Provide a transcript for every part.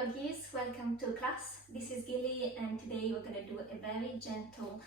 yogis, welcome to class. This is Gilly and today we're going to do a very gentle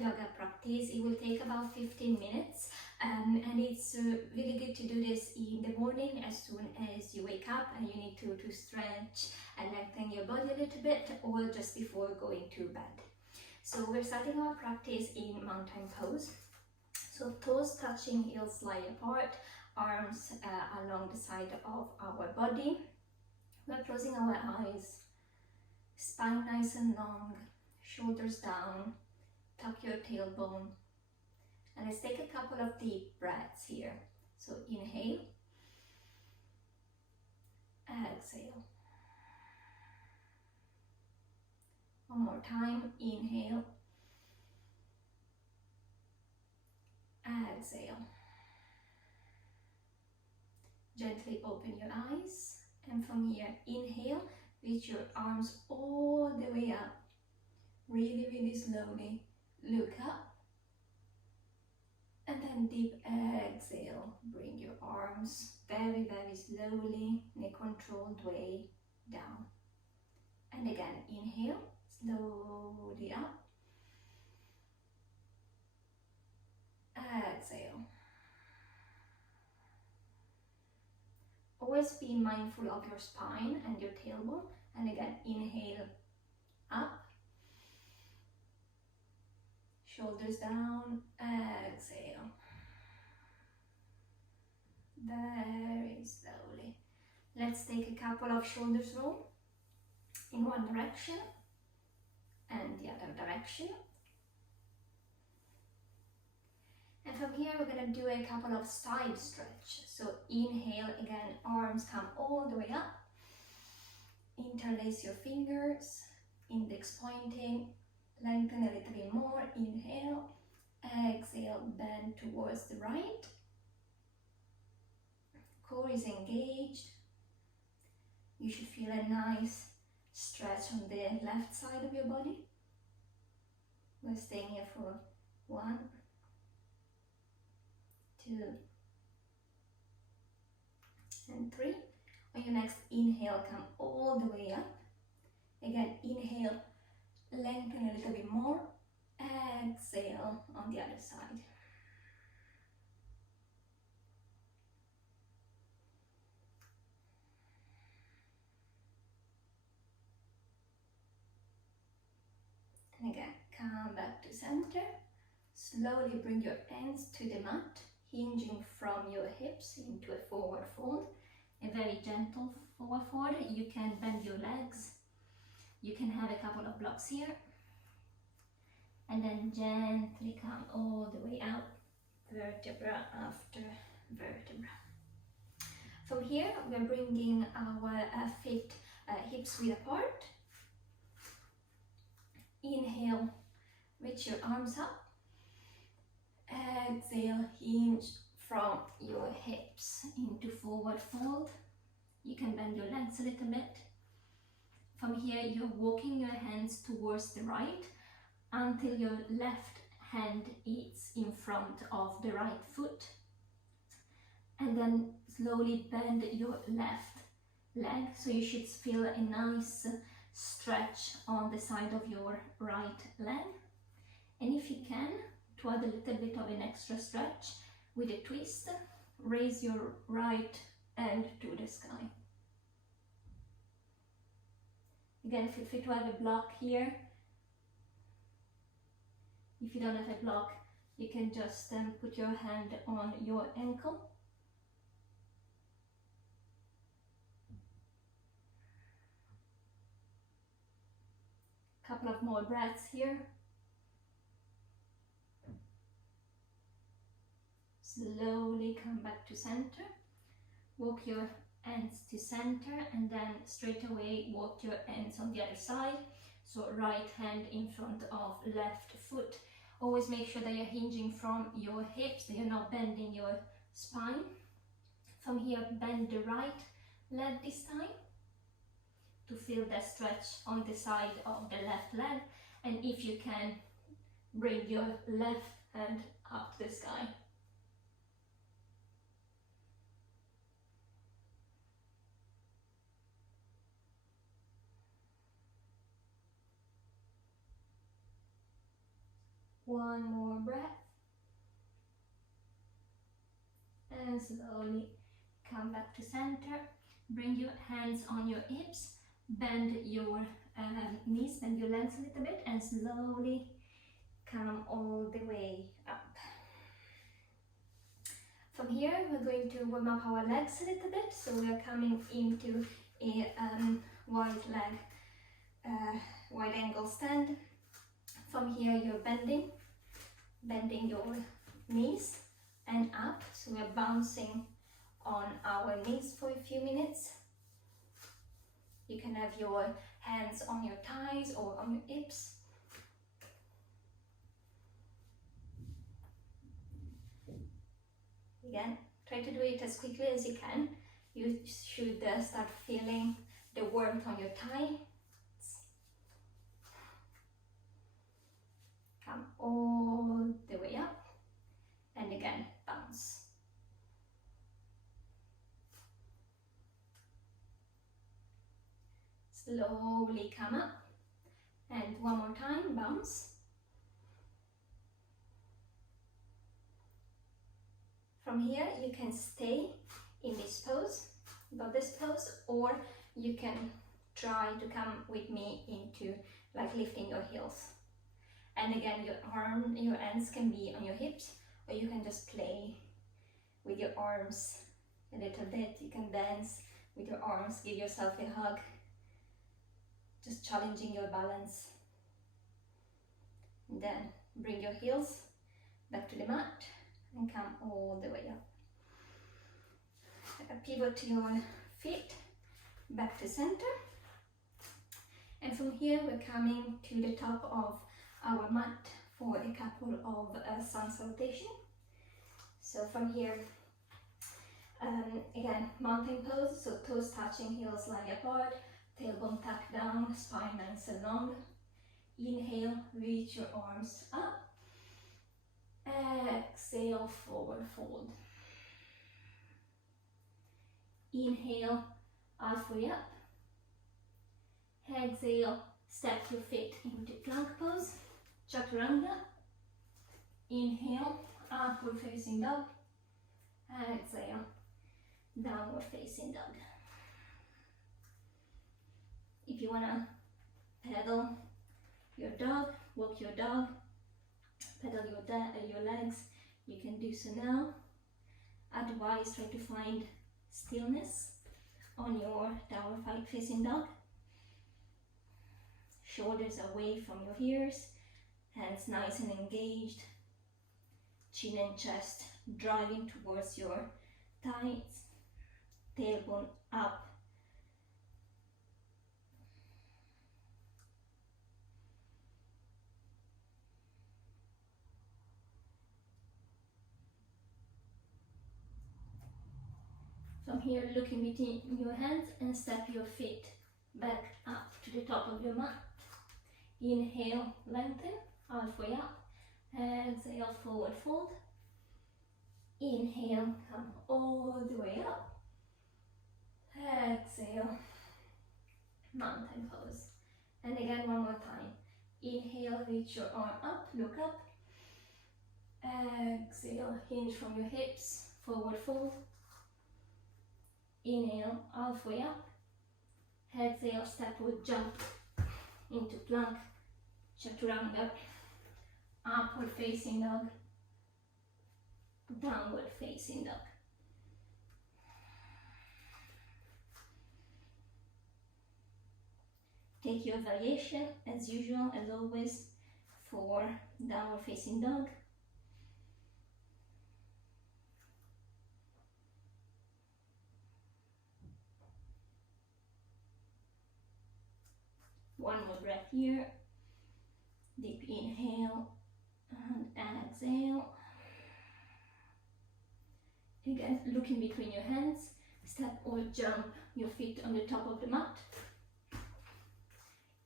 yoga practice. It will take about 15 minutes and it's really good to do this in the morning as soon as you wake up and you need to stretch and lengthen your body a little bit, or just before going to bed. So we're starting our practice in mountain pose. So toes touching, heels lie apart, arms along the side of our body. We're closing our eyes, spine nice and long, shoulders down, tuck your tailbone. And let's take a couple of deep breaths here. So inhale, exhale. One more time, inhale, exhale. Gently open your eyes. And from here, inhale, reach your arms all the way up. Really, really slowly look up. And then deep exhale. Bring your arms very, very slowly in a controlled way down. And again, inhale, slowly up. Exhale. Always be mindful of your spine and your tailbone. And again, inhale, up. Shoulders down, exhale. Very slowly. Let's take a couple of shoulders roll in one direction and the other direction. And from here we're going to do a couple of side stretch. So inhale again, arms come all the way up. Interlace your fingers, index pointing, lengthen a little bit more. Inhale, exhale, bend towards the right. Core is engaged. You should feel a nice stretch on the left side of your body. We're staying here for 1, 2, and 3. On your next inhale, come all the way up. Again, inhale, lengthen a little bit more. Exhale on the other side. And again, come back to center. Slowly bring your hands to the mat, hinging from your hips into a forward fold. A very gentle forward fold. You can bend your legs. You can have a couple of blocks here. And then gently come all the way out, vertebra after vertebra. From here, we're bringing our feet hips width apart. Inhale, reach your arms up. Exhale, hinge from your hips into forward fold. You can bend your legs a little bit. From here, you're walking your hands towards the right until your left hand is in front of the right foot. And then slowly bend your left leg, so you should feel a nice stretch on the side of your right leg. And if you can, to add a little bit of an extra stretch with a twist, raise your right hand to the sky. Again, feel free to have a block here. If you don't have a block, you can just put your hand on your ankle. Couple of more breaths here. Slowly come back to center. Walk your hands to center and then straight away walk your hands on the other side. So right hand in front of left foot. Always make sure that you're hinging from your hips, that you're not bending your spine. From here, bend the right leg this time to feel that stretch on the side of the left leg. And if you can, bring your left hand up to the sky. One more breath. And slowly come back to center. Bring your hands on your hips. Bend your knees, bend your legs a little bit, and slowly come all the way up. From here, we're going to warm up our legs a little bit. So we are coming into a wide leg, wide angle stand. From here, you're bending your knees and up. So we're bouncing on our knees for a few minutes. You can have your hands on your thighs or on your hips. Again, try to do it as quickly as you can. You should start feeling the warmth on your thigh. Come all the way up, and again, bounce. Slowly come up, and one more time, bounce. From here, you can stay in this pose, goddess pose, or you can try to come with me into like lifting your heels. And again, your hands can be on your hips, or you can just play with your arms a little bit. You can dance with your arms, give yourself a hug, just challenging your balance. And then bring your heels back to the mat and come all the way up. Pivot your feet back to center. And from here, we're coming to the top of our mat for a couple of sun salutation. So from here, again, mountain pose, so toes touching, heels lying apart, tailbone tucked down, spine nice and long. Inhale, reach your arms up. Exhale, forward fold. Inhale, halfway up. Exhale, step your feet into plank pose, chaturanga. Inhale, upward facing dog. Exhale, downward facing dog. If you wanna pedal your dog, walk your dog, pedal your legs, you can do so now. Otherwise, try to find stillness on your downward facing dog. Shoulders away from your ears, hands nice and engaged, chin and chest driving towards your thighs, tailbone up. From here, looking between your hands and step your feet back up to the top of your mat. Inhale, lengthen, halfway up. Exhale, forward fold. Inhale, come all the way up. Exhale, mountain pose. And again, one more time. Inhale, reach your arm up, look up. Exhale, hinge from your hips, forward fold. Inhale, halfway up. Exhale, stepward jump into plank, chaturanga, upward facing dog, downward facing dog. Take your variation as usual, as always, for downward facing dog. One more breath here. Deep inhale and exhale. Again, looking between your hands, step or jump your feet on the top of the mat.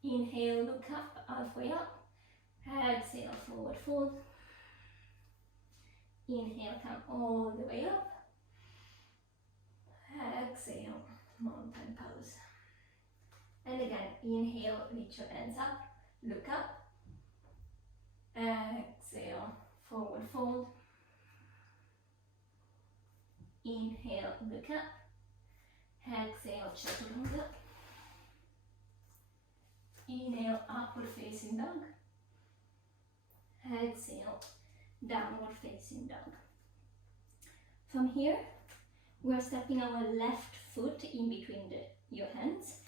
Inhale, look up, halfway up. Exhale, forward fold. Inhale, come all the way up. Exhale, mountain pose. And again, inhale, reach your hands up, look up. Exhale, forward fold. Inhale, look up. Exhale, chaturanga. Inhale, upward facing dog. Exhale, downward facing dog. From here, we're stepping our left foot in between your hands.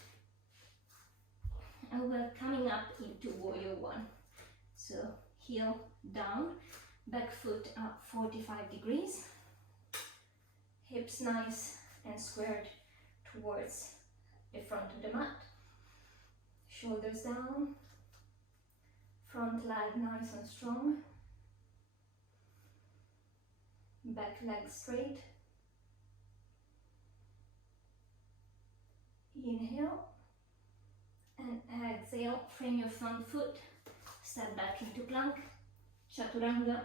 And we're coming up into warrior one. So heel down, back foot up 45 degrees. Hips nice and squared towards the front of the mat. Shoulders down. Front leg nice and strong. Back leg straight. Inhale. And exhale, frame your front foot. Step back into plank. Chaturanga.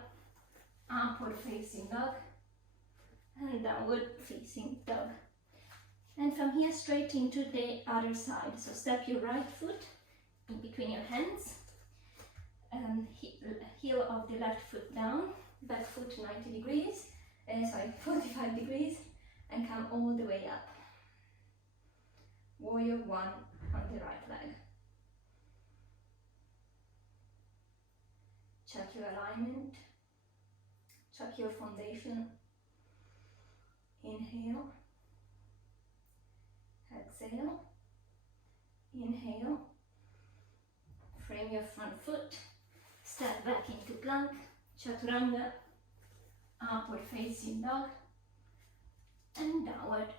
Upward facing dog. And downward facing dog. And from here straight into the other side. So step your right foot in between your hands. Heel of the left foot down. Back foot 90 degrees. 45 degrees. And come all the way up. Warrior one on the right leg. Check your alignment. Check your foundation. Inhale. Exhale. Inhale. Frame your front foot. Step back into plank. Chaturanga. Upward facing dog. And downward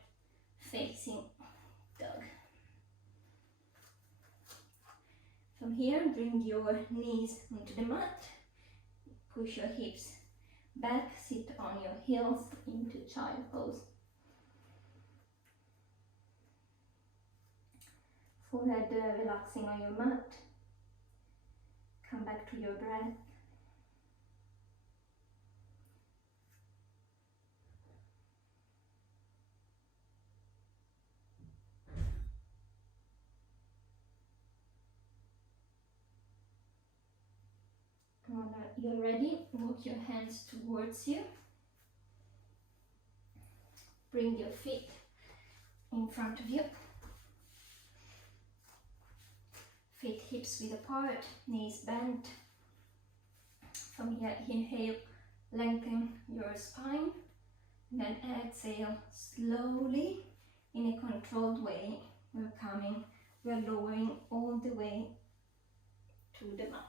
facing dog. From here, bring your knees onto the mat. Push your hips back, sit on your heels into child pose. Forehead relaxing on your mat. Come back to your breath. When you're ready, walk your hands towards you. Bring your feet in front of you. Feet hips width apart, knees bent. From here, inhale, lengthen your spine. Then exhale slowly in a controlled way. We're lowering all the way to the mat.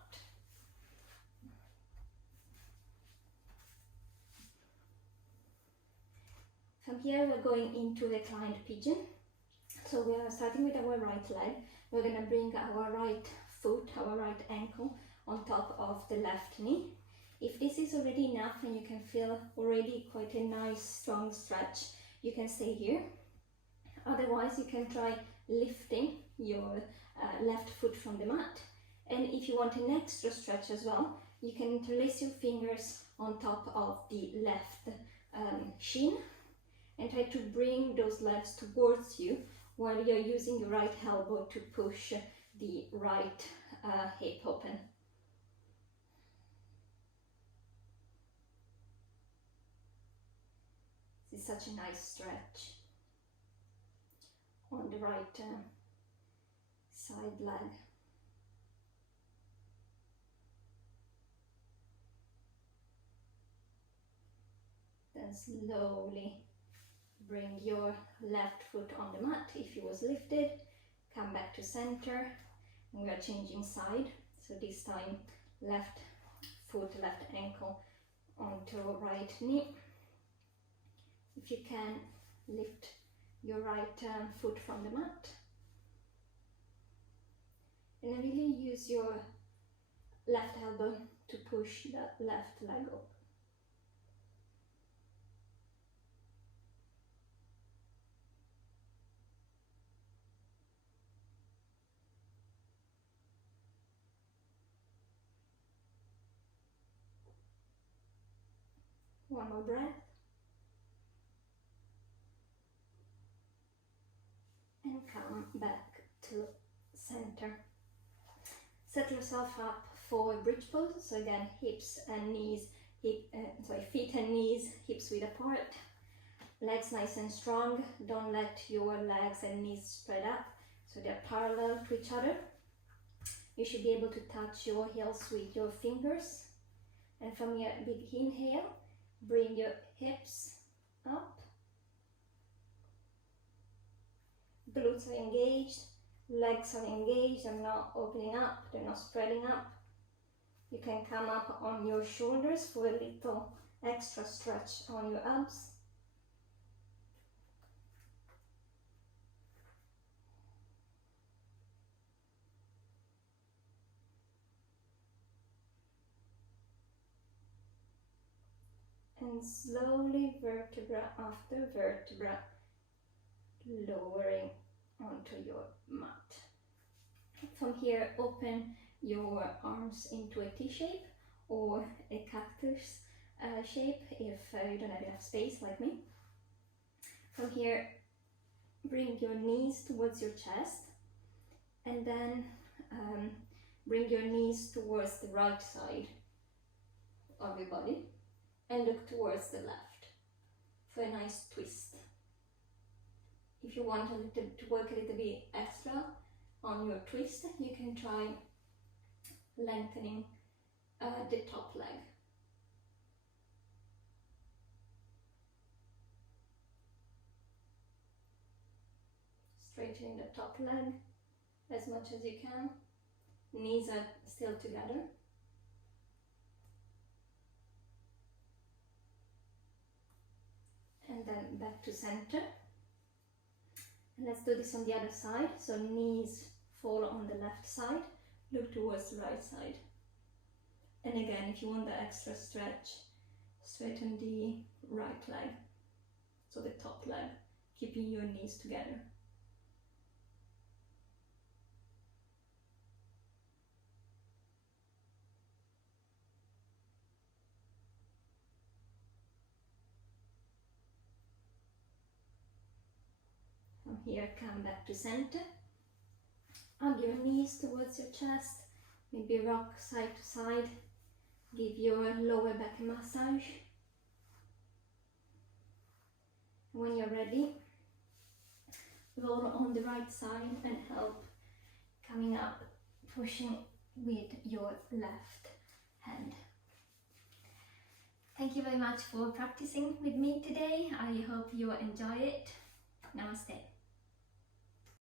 From here we're going into reclined pigeon. So we are starting with our right leg. We're going to bring our right foot, our right ankle on top of the left knee. If this is already enough and you can feel already quite a nice strong stretch, you can stay here. Otherwise you can try lifting your left foot from the mat. And if you want an extra stretch as well, you can interlace your fingers on top of the left shin and try to bring those legs towards you while you're using your right elbow to push the right hip open. This is such a nice stretch on the right side leg. Then slowly bring your left foot on the mat if it was lifted. Come back to center. We are changing side. So this time left foot, left ankle onto right knee. If you can, lift your right foot from the mat. And really use your left elbow to push the left leg up. One more breath. And come back to center. Set yourself up for bridge pose. So again, hips and knees, feet and knees, hips width apart. Legs nice and strong. Don't let your legs and knees spread up, so they're parallel to each other. You should be able to touch your heels with your fingers. And from your big inhale, bring your hips up. Glutes are engaged, legs are engaged, they're not opening up, they're not spreading up. You can come up on your shoulders for a little extra stretch on your abs. And slowly, vertebra after vertebra, lowering onto your mat. From here, open your arms into a T shape or a cactus shape if you don't have enough space like me. From here, bring your knees towards your chest, and then bring your knees towards the right side of your body and look towards the left for a nice twist. If you want to work a little bit extra on your twist, you can try lengthening the top leg. Straightening the top leg as much as you can. Knees are still together. And then back to center. And let's do this on the other side. So knees fall on the left side, look towards the right side. And again, if you want the extra stretch, straighten the right leg, so the top leg, keeping your knees together. From here, come back to center. Hug your knees towards your chest, maybe rock side to side. Give your lower back a massage. When you're ready, roll on the right side and help coming up, pushing with your left hand. Thank you very much for practicing with me today. I hope you enjoy it. Namaste.